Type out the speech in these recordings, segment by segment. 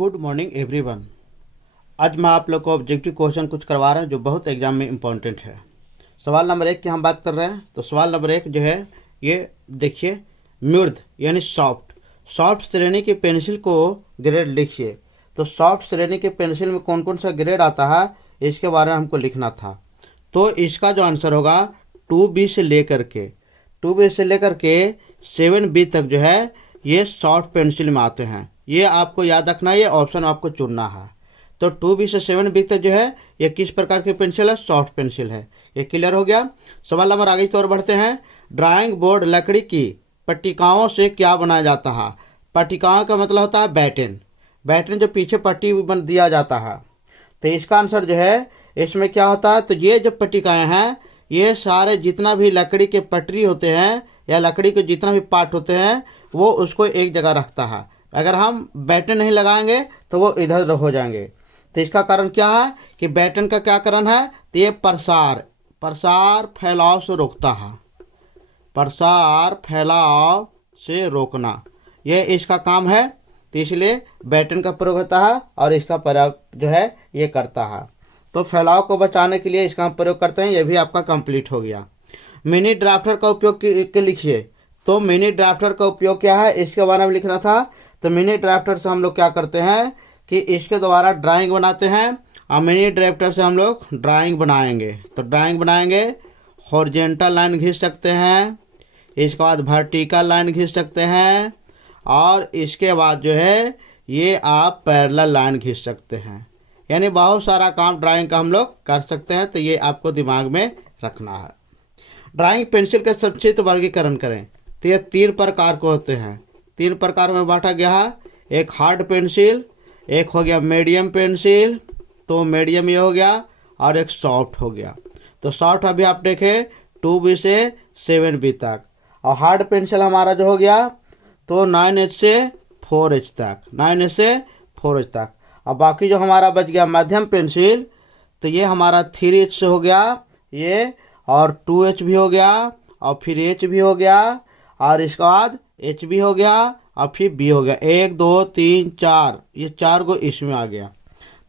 Good morning everyone. आज मैं आप लोग को ऑब्जेक्टिव क्वेश्चन कुछ करवा रहे हैं जो बहुत एग्जाम में इम्पोर्टेंट है। सवाल नंबर 1 की हम बात कर रहे हैं। तो सवाल नंबर 1 जो है ये देखिए, मृद यानी सॉफ्ट श्रेणी की पेंसिल को ग्रेड लिखिए। तो सॉफ्ट श्रेणी की पेंसिल में कौन कौन सा ग्रेड आता है इसके बारे में हमको लिखना था। तो इसका जो आंसर होगा 2B से लेकर के 7B तक जो है ये सॉफ्ट पेंसिल में आते हैं। ये आपको याद रखना है, ये ऑप्शन आपको चुनना है। तो 2B से 7B तक जो है ये किस प्रकार की पेंसिल है? सॉफ्ट पेंसिल है। ये क्लियर हो गया। सवाल नंबर आगे की ओर बढ़ते हैं। ड्राइंग बोर्ड लकड़ी की पट्टिकाओं से क्या बनाया जाता है? पट्टिकाओं का मतलब होता है बैटन जो पीछे पट्टी बन दिया जाता है। तो इसका आंसर जो है इसमें क्या होता है, तो ये जो पट्टिकाएं हैं ये सारे जितना भी लकड़ी के पटरी होते हैं या लकड़ी के जितना भी पार्ट होते हैं वो उसको एक जगह रखता है। अगर हम बैटन नहीं लगाएंगे तो वो इधर उधर हो जाएंगे। तो इसका कारण क्या है कि बैटन का क्या कारण है? तो ये प्रसार फैलाव से रोकता है। प्रसार फैलाव से रोकना ये इसका काम है। तो इसलिए बैटन का प्रयोग होता है और इसका प्रयोग जो है ये करता है। तो फैलाव को बचाने के लिए इसका हम प्रयोग करते हैं। ये भी आपका कंप्लीट हो गया। मिनी ड्राफ्टर का उपयोग के लिखिए। तो मिनी ड्राफ्टर का उपयोग क्या है इसके बारे में लिखना था। तो मिनी ड्राफ्टर से हम लोग क्या करते हैं कि इसके द्वारा ड्राइंग बनाते हैं और मिनी ड्राफ्टर से हम लोग ड्राइंग बनाएंगे। तो ड्राइंग बनाएंगे, हॉरिजॉन्टल लाइन खींच सकते हैं, इसके बाद वर्टिकल लाइन खींच सकते हैं और इसके बाद जो है ये आप पैरेलल लाइन खींच सकते हैं। यानी बहुत सारा काम ड्राइंग का हम लोग कर सकते हैं। तो ये आपको दिमाग में रखना है। ड्राइंग पेंसिल का संक्षिप्त वर्गीकरण करें। तो ये 3 प्रकार के होते हैं। 3 प्रकार में बांटा गया है। एक हार्ड पेंसिल, एक हो गया मीडियम पेंसिल, तो मीडियम ये हो गया, और एक सॉफ्ट हो गया। तो सॉफ्ट अभी आप देखें 2B से 7B तक, और हार्ड पेंसिल हमारा जो हो गया तो 9H से 4H तक, और बाकी जो हमारा बच गया मध्यम पेंसिल तो ये हमारा 3H से हो गया ये, और 2H भी हो गया, और फिर H भी हो गया, और इसके बाद H भी हो गया, और फिर B हो गया। 1 2 3 4 ये 4 गो इसमें आ गया।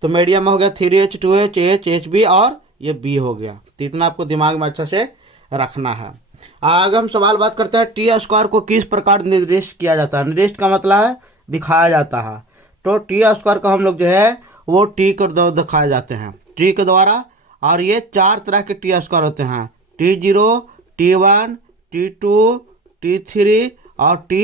तो मीडियम हो गया 3H 2H H HB और ये B हो गया। तो इतना आपको दिमाग में अच्छा से रखना है। आगे हम सवाल बात करते हैं। टी स्क्वायर को किस प्रकार निर्दिष्ट किया जाता है? निर्दिष्ट का मतलब है दिखाया जाता है। तो टी स्क्वायर को हम लोग जो है वो टी को दिखाए जाते हैं टी के द्वारा। और ये 4 तरह के टी स्क्वायर होते हैं, T0 T1 T2 T3 और T,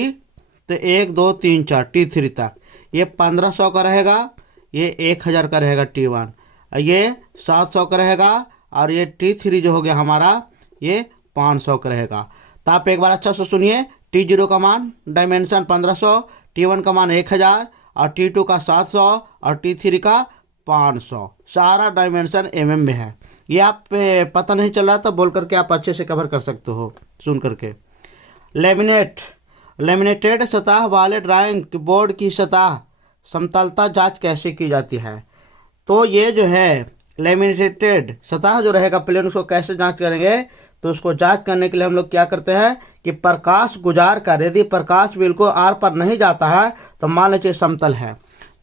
तो 1 2 3 4 T3 तक। ये 1500 का रहेगा, ये 1000 का रहेगा T1, ये 700 का रहेगा, और ये T3 जो हो गया हमारा ये 500 का रहेगा। तो आप एक बार अच्छा से सुनिए। T0 का मान डायमेंशन 1500, T1 का मान 1000, और T2 का 700 और T3 का 500। सारा डायमेंशन mm में है। ये आप पता नहीं चल रहा था बोल करके आप अच्छे से कवर कर सकते हो सुन करके। लेमिनेटेड सतह वाले ड्राइंग बोर्ड की सतह समतलता जांच कैसे की जाती है? तो ये जो है लेमिनेटेड सतह जो रहेगा प्लेन, उसको कैसे जांच करेंगे? तो उसको जांच करने के लिए हम लोग क्या करते हैं कि प्रकाश गुजार कर, यदि प्रकाश बिल्कुल आर पार नहीं जाता है तो मान लीजिए समतल है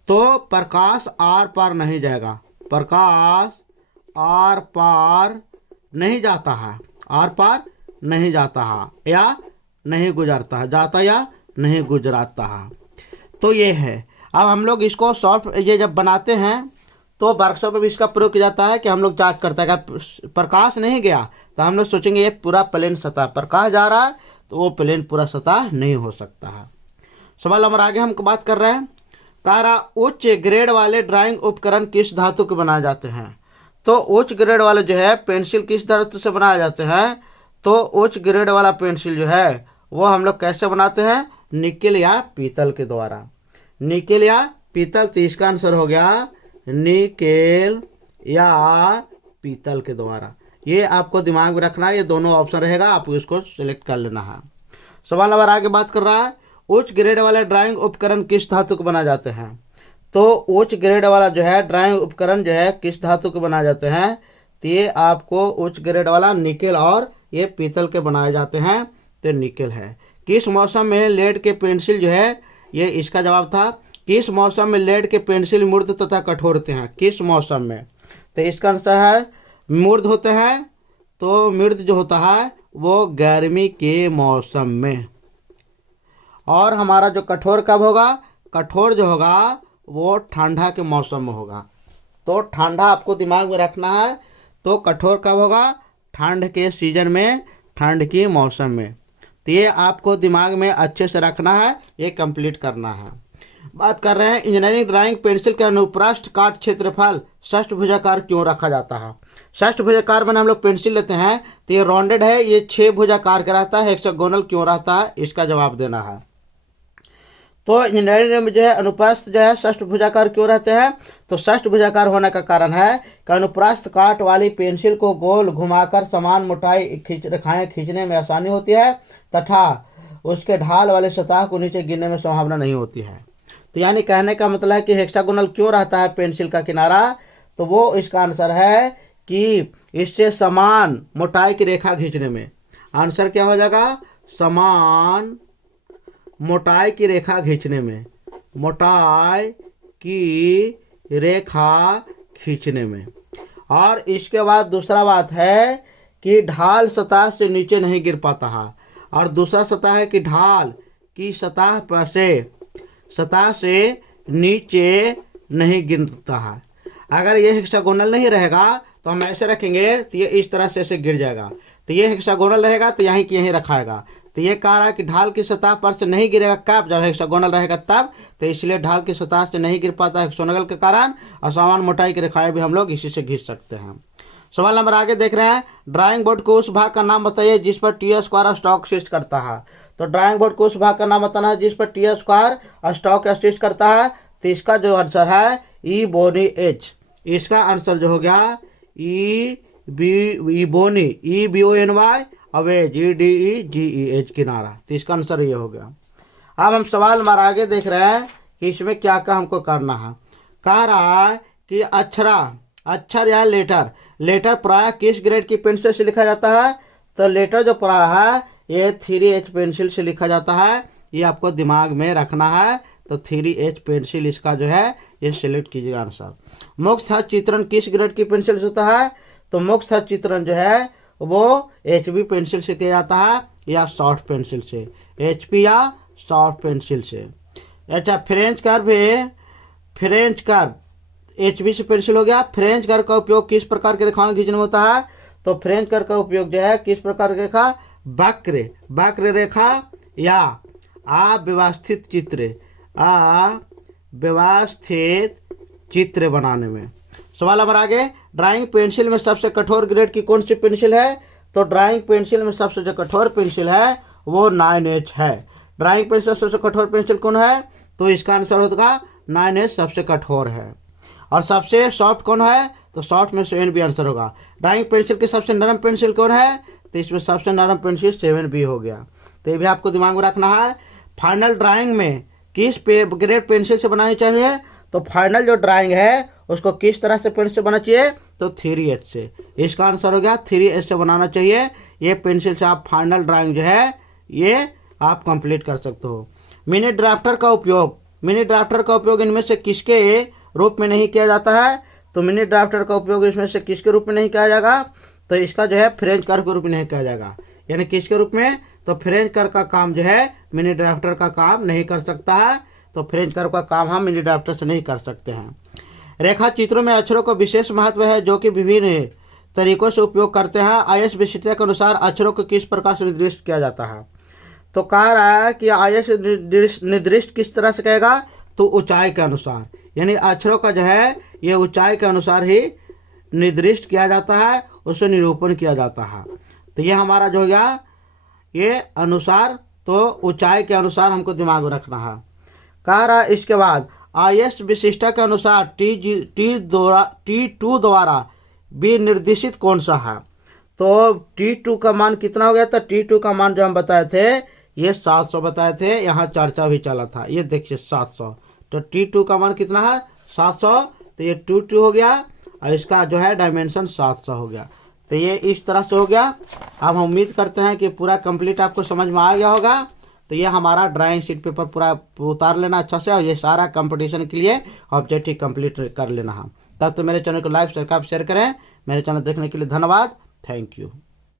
तो प्रकाश आर पार नहीं जाएगा, प्रकाश आर पार नहीं जाता है, आर पार नहीं जाता है या नहीं गुजरता है, जाता या नहीं गुजराता है। तो ये है। अब हम लोग इसको सॉफ्ट ये जब बनाते हैं तो वर्कशॉप में भी इसका प्रयोग किया जाता है कि हम लोग जांच करते हैं अगर प्रकाश नहीं गया तो हम लोग सोचेंगे ये पूरा प्लेन सतह, प्रकाश जा रहा है तो वो प्लेन पूरा सतह नहीं हो सकता है। सवाल नंबर आगे हम बात कर रहे हैं। तारा उच्च ग्रेड वाले ड्राइंग उपकरण किस धातु के बनाए जाते हैं? तो उच्च ग्रेड वाले जो है पेंसिल किस धातु से बनाए जाते हैं? तो उच्च ग्रेड वाला पेंसिल जो है वो हम लोग कैसे बनाते हैं? निकेल या पीतल के द्वारा। निकेल या पीतल, तो इसका आंसर हो गया निकेल या पीतल के द्वारा। ये आपको दिमाग में रखना है, ये दोनों ऑप्शन रहेगा, आपको इसको सिलेक्ट कर लेना है। सवाल नंबर आगे बात कर रहा है। उच्च ग्रेड वाले ड्राइंग उपकरण किस धातु के बनाए जाते हैं? तो उच्च ग्रेड वाला जो है ड्राइंग उपकरण जो है किस धातु के बनाए जाते हैं? तो ये आपको उच्च ग्रेड वाला निकेल और ये पीतल के बनाए जाते हैं। तो निकेल है। किस मौसम में लेड के पेंसिल जो है ये इसका जवाब था किस मौसम में लेड के पेंसिल मूर्ध तथा कठोर होते हैं? किस मौसम में? तो इसका आंसर है मूर्ध होते हैं। तो मूर्ध जो होता है वो गर्मी के मौसम में। और हमारा जो कठोर कब होगा? कठोर जो होगा वो ठंडा के मौसम में होगा। तो ठंडा आपको दिमाग में रखना है। तो कठोर कब होगा? ठंड के सीजन में, ठंड के मौसम में। तो ये आपको दिमाग में अच्छे से रखना है, ये कंप्लीट करना है। बात कर रहे हैं इंजीनियरिंग ड्राइंग पेंसिल का अनुप्रस्थ काट क्षेत्रफल षष्ठभुजाकार क्यों रखा जाता है? षष्ठभुजाकार में हम लोग पेंसिल लेते हैं तो ये राउंडेड है, ये 6 भुजाकार का रहता है, हेक्सागोनल क्यों रहता है? इसका जवाब देना है। तो इंजीनियरिंग में जो है अनुप्रस्थ जो है षष्ठभुजाकार क्यों रहते हैं? तो षष्ठभुजाकार होने का कारण है कि अनुप्रस्थ काट वाली पेंसिल को गोल घुमाकर समान मोटाई रेखाएं खींचने में आसानी होती है तथा उसके ढाल वाले सतह को नीचे गिरने में संभावना नहीं होती है। तो यानी कहने का मतलब है कि हेक्सागोनल क्यों रहता है पेंसिल का किनारा? तो वो इसका आंसर है कि इससे समान मोटाई की रेखा खींचने में। आंसर क्या हो जाएगा? समान मोटाई की रेखा खींचने में, मोटाई की रेखा खींचने में। और इसके बाद दूसरा बात है कि ढाल सतह से नीचे नहीं गिर पाता है। और दूसरा सतह है कि ढाल की सतह पर से नीचे नहीं गिरता है। अगर ये हेक्सागोनल नहीं रहेगा तो हम ऐसे रखेंगे तो ये इस तरह से ऐसे गिर जाएगा। तो ये हेक्सागोनल रहेगा तो यहीं की यहीं रखाएगा। तो ये कह रहा है कि ढाल की सतह पर से नहीं गिरेगा कब? जब हेक्सागोनल रहेगा तब। तो इसलिए ढाल की सतह से नहीं गिर पाता हेक्सागोनल के कारण। और समान मोटाई की रेखाएं भी हम लोग इसी से खींच सकते हैं। सवाल नंबर आगे देख रहे हैं, ड्राइंग बोर्ड को उस भाग का नाम बताइए जिस पर टी स्क्वायर स्टॉक असिस्ट करता है। तो ड्राइंग बोर्ड को उस भाग का नाम बताना है जिस पर टी स्क्वायर स्टॉक असिस्ट करता है। तो इसका जो आंसर है ई बोनी एच। इसका आंसर जो हो गया ebony, E B O N Y, अवेज, E D E G E H, किनारा। तो इसका आंसर ये हो गया। अब हम सवाल नंबर आगे देख रहे हैं कि इसमें क्या क्या हमको करना है। कह रहा है कि अक्षर या लेटर प्राय किस ग्रेड की पेंसिल से लिखा जाता है? तो लेटर जो प्राय है ये 3H पेंसिल से लिखा जाता है। ये आपको दिमाग में रखना है। तो 3H पेंसिल इसका जो है ये सिलेक्ट कीजिएगा आंसर। मुक्त हस्त चित्रण किस ग्रेड की पेंसिल से होता है? तो मुक्त हस्त चित्रण जो है वो HB पेंसिल से किया जाता है या शॉर्ट पेंसिल से, HP या शॉर्ट पेंसिल से। अच्छा, फ्रेंच कर्व HB से पेंसिल हो गया। फ्रेंच कर्व का उपयोग किस प्रकार के रेखाओं खींचने में होता है? तो फ्रेंच कर्व का उपयोग जो है किस प्रकार की रेखा? वक्र रेखा या अव्यवस्थित चित्र बनाने में। सवाल नंबर आगे, ड्राइंग पेंसिल में सबसे कठोर ग्रेड की कौन सी पेंसिल है? तो ड्राइंग पेंसिल में सबसे जो कठोर पेंसिल है वो 9H है। ड्राइंग पेंसिल सबसे कठोर पेंसिल कौन है? तो इसका आंसर होगा 9H सबसे कठोर है। और सबसे सॉफ्ट कौन है? तो सॉफ्ट में 7B आंसर होगा। ड्राइंग पेंसिल की सबसे नरम पेंसिल कौन है? तो इसमें सबसे नरम पेंसिल 7B हो गया। तो ये भी आपको दिमाग में रखना है। फाइनल ड्राइंग में किस ग्रेड पेंसिल से बनानी चाहिए? तो फाइनल जो ड्राइंग है उसको किस तरह से पेंसिल बनाना चाहिए? तो 3H से। इसका आंसर हो गया 3H से बनाना चाहिए। ये पेंसिल से आप फाइनल ड्राइंग जो है ये आप कंप्लीट कर सकते हो। मिनी ड्राफ्टर का उपयोग इनमें से किसके रूप में नहीं किया जाता है? तो मिनी ड्राफ्टर का उपयोग इसमें से किसके रूप में नहीं किया जाएगा? तो इसका जो है फ्रेंच कर्व के रूप में नहीं किया जाएगा। यानी किसके रूप में? तो फ्रेंच कर्व का काम जो है मिनी ड्राफ्टर का काम नहीं कर सकता है। तो फ्रेंच कर्व का काम हम मिनी ड्राफ्टर से नहीं कर सकते हैं। रेखा चित्रों में अक्षरों का विशेष महत्व है जो कि विभिन्न तरीकों से उपयोग करते हैं। आईएस विशिष्टता के अनुसार अक्षरों को किस प्रकार से निर्दिष्ट किया जाता है? तो कह रहा है कि आईएस निर्दिष्ट किस तरह से कहेगा? तो ऊंचाई के अनुसार। यानी अक्षरों का जो है ये ऊंचाई के अनुसार ही निर्दिष्ट किया जाता है, उसे निरूपण किया जाता है। तो ये हमारा जो हो गया ये अनुसार, तो ऊंचाई के अनुसार हमको दिमाग में रखना है। कह रहा है इसके बाद आईएस विशिष्टता के अनुसार T2 द्वारा भी निर्देशित कौन सा है? तो T2 का मान कितना हो गया? तो T2 का मान जो हम बताए थे ये 700 बताए थे, यहाँ चर्चा भी चला था। ये देखिए 700। तो T2 का मान कितना है? 700। तो ये 2 हो गया और इसका जो है डायमेंशन 700 हो गया। तो ये इस तरह से हो गया। अब हम उम्मीद करते हैं कि पूरा कंप्लीट आपको समझ में आ गया होगा। तो ये हमारा ड्राइंग शीट पेपर पूरा उतार लेना अच्छा से, और ये सारा कंपटीशन के लिए ऑब्जेक्टिव कंप्लीट कर लेना है। तब तो मेरे चैनल को लाइक सब्सक्राइब शेयर करें। मेरे चैनल देखने के लिए धन्यवाद। Thank you.